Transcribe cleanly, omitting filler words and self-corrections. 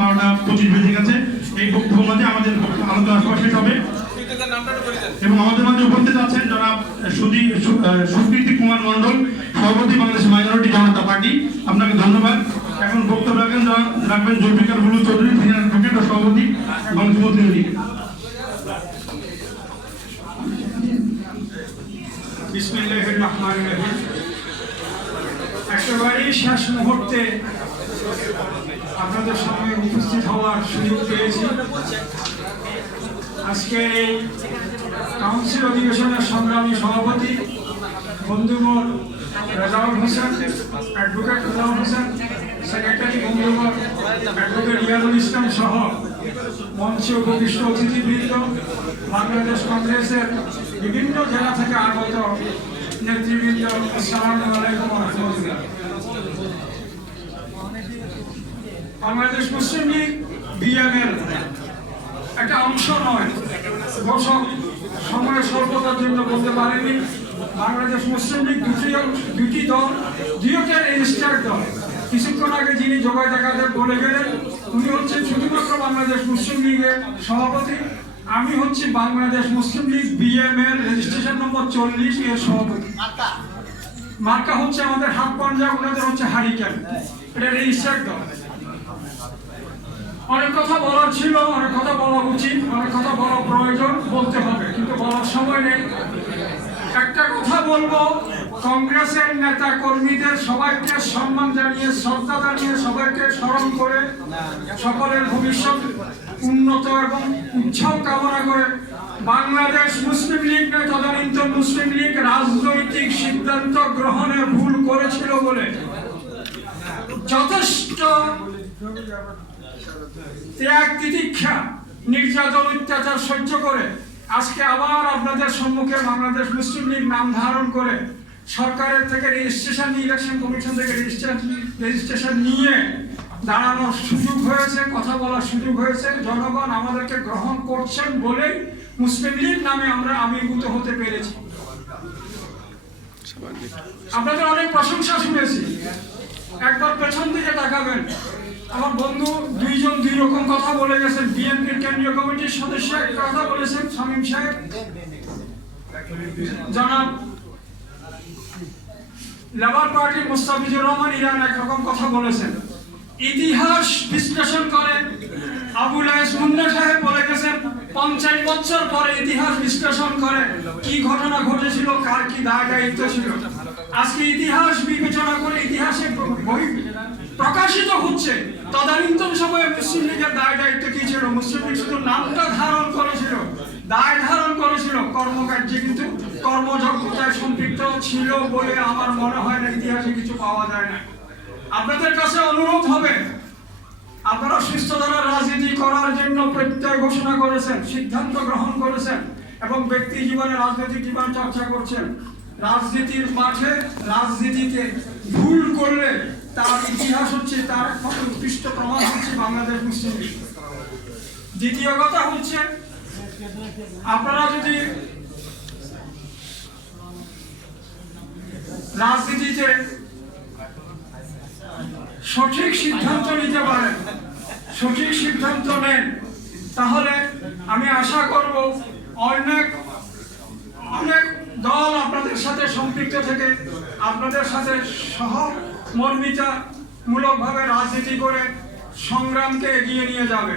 12:25 বেজে গেছে। এই বক্তব্য মাঝে আমাদের আলোচনা সভা শেষ হবে এবং আমাদের মাঝে উপস্থিত আছেন জনাব সুকৃতি কুমার মন্ডল, সভাপতি বাংলাদেশ মাইনরিটি জনতা পার্টি। আপনাকে ধন্যবাদ। এখন বক্তব্য রাখবেন জুলফিকার বুলু চৌধুরী, সিনিয়র অ্যাডভোকেট ও সভাপতি বাংলাদেশ মুসলিম লীগ। বিসমিল্লাহির রহমানির রহিম। একেবারে শেষ মুহূর্তে আপনাদের সামনে উপস্থিত হওয়ার সুযোগ পেয়েছি। আজকে এই কাউন্সিল অধিবেশনের সংগ্রামী সভাপতি বন্ধুবর রেজাউল হোসেন, অ্যাডভোকেট রেজাউল হোসেন, সেক্রেটারি বন্ধুবর অ্যাডভোকেট রিয়াজুল ইসলাম সহ মঞ্চে উপবিষ্ট অতিথিবৃন্দ, বাংলাদেশ কংগ্রেসের বিভিন্ন জেলা থেকে আগত নেতৃবৃন্দ, আসসালামু আলাইকুম ওয়া রাহমাতুল্লাহ। বাংলাদেশ মুসলিম লীগ বিএমএল একটা অংশ নয়, ঘোষক সময় স্বল্পতার জন্য বলতে পারেনি। বাংলাদেশ মুসলিম লীগ দুটি দল, দুইটা রেজিস্টার্ড দল। কিছুক্ষণ আগে যিনি জবাই দেখাতে বলে গেলেন উনি হচ্ছেন শুধুমাত্র বাংলাদেশ মুসলিম লীগের সভাপতি, আমি হচ্ছি বাংলাদেশ মুসলিম লীগ বিএমএল রেজিস্ট্রেশন নম্বর 40 এর সভাপতি। মার্কা হচ্ছে আমাদের হাত পাঞ্জা, ওনাদের হচ্ছে হারিকেন। এটা রেজিস্টার্ড দল। অনেক কথা বলার ছিল, অনেক কথা বলা উচিত, অনেক কথা বলা প্রয়োজন, বলতে হবে, কিন্তু বলার সময় নেই। একটা কথা বলবো, কংগ্রেসের নেতা কর্মীদের সবাইকে সম্মান জানিয়ে, শ্রদ্ধা জানিয়ে, সবাইকে স্মরণ করে, সকলের ভবিষ্যৎ উন্নত এবং উজ্জ্বল কামনা করে বাংলাদেশ মুসলিম লীগ তদানীন্তন মুসলিম লীগ রাজনৈতিক সিদ্ধান্ত গ্রহণে ভুল করেছিল বলে যথেষ্ট ত্যাগ তিতিক্ষা, নির্যাতন, অত্যাচার সহ্য করে আজকে আবার আপনাদের সম্মুখে বাংলাদেশ মুসলিম লীগ নাম ধারণ করে সরকারের থেকে রেজিস্ট্রেশন, ইলেকশন কমিশন থেকে রেজিস্ট্রেশন নিয়ে দাঁড়ানোর সুযোগ হয়েছে, কথা বলার সুযোগ হয়েছে। জনগণ আমাদেরকে গ্রহণ করছেন বলেই মুসলিম লীগ নামে আমরা আবির্ভূত হতে পেরেছি। আপনাদের অনেক প্রশংসা শুনেছি। একবার পেছন দিকে তাকাবেন, আমার বন্ধু দুইজন দুই রকম কথা বলে গেছেন। বিএনপির কেন্দ্রীয় কমিটির সদস্য একটা কথা বলেছেন শামীম সাহেব, জনাব লেবার পার্টির মুস্তাফিজুর রহমান ইরান একরকম কথা বলেছেন। ইতিহাস বিশ্লেষণ করে আবুল আয়েস মুন্না সাহেব বলে গেছেন 50 বছর পরে ইতিহাস বিশ্লেষণ করে কি ঘটনা ঘটেছিল, কার কি দায় দায়িত্ব ছিল। আজকে ইতিহাস বিবেচনা করে ইতিহাসে বই প্রকাশিত হচ্ছে তদানীন্তন সময়ে মুসলিম লীগের দায় দায়িত্ব কি ছিল। মুসলিম লীগ শুধু নামটা ধারণ করেছিল, দায় ধারণ করেছিল, কর্মকার্যে কিন্তু কর্মযোগ্যতায় সম্পৃক্ত ছিল বলে আমার মনে হয় না, ইতিহাসে কিছু পাওয়া যায় না। আপনাদের কাছে অনুরোধ হবে, আপনারা সুস্থ ধারার রাজনীতি করার জন্য প্রত্যয় ঘোষণা করেছেন, সিদ্ধান্ত গ্রহণ করেছেন এবং ব্যক্তি জীবনে রাজনৈতিক জীবন চর্চা করছেন। রাজনীতির মাঠে রাজনীতিতে ভুল করলে তার ইতিহাস হচ্ছে, তার উৎকৃষ্ট প্রমাণ হচ্ছে বাংলাদেশ মুসলিম লীগ। দ্বিতীয় কথা হচ্ছে, আপনারা যদি রাজনীতিতে সঠিক সিদ্ধান্ত নিতে পারেন, সঠিক সিদ্ধান্ত নেন, তাহলে আমি আশা করব অনেক দল আপনাদের সাথে সম্পৃক্ত থেকে আপনাদের সাথে সহমর্মিতা মূলকভাবে রাজনীতি করে সংগ্রামকে এগিয়ে নিয়ে যাবে।